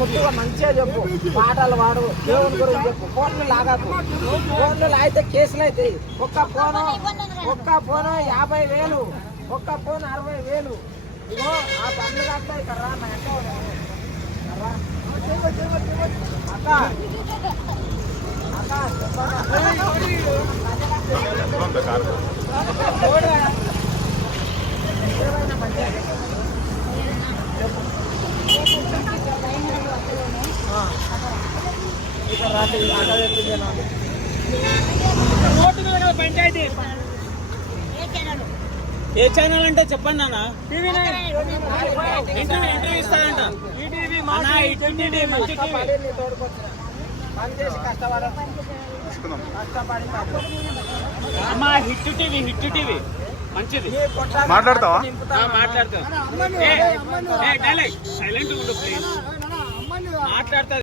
ముట్టుగా మంచిగా చెప్పు, పాటలు పాడు, దేవుని గురించి చెప్పు. ఫోన్లు లాగకు, ఫోన్లు లాగితే కేసులు అవుతాయి. ఒక్క ఫోను 50,000, ఒక్క ఫోన్ 60,000. ఇగో ఆ పనులు కాస్తా ఇక్కడ రా, నా అక్క అక్క పంచాయతీ ఏ ఛానల్ అంటే చెప్పండి నాన్న. ఇంటర్వ్యూ ఇస్తానంట. అమ్మా హిట్ టీవీ మంచిది. మాట్లాడతావా? మాట్లాడతాం. సైలెంట్ ఉండు ప్లీజ్. మాట్లాడతా.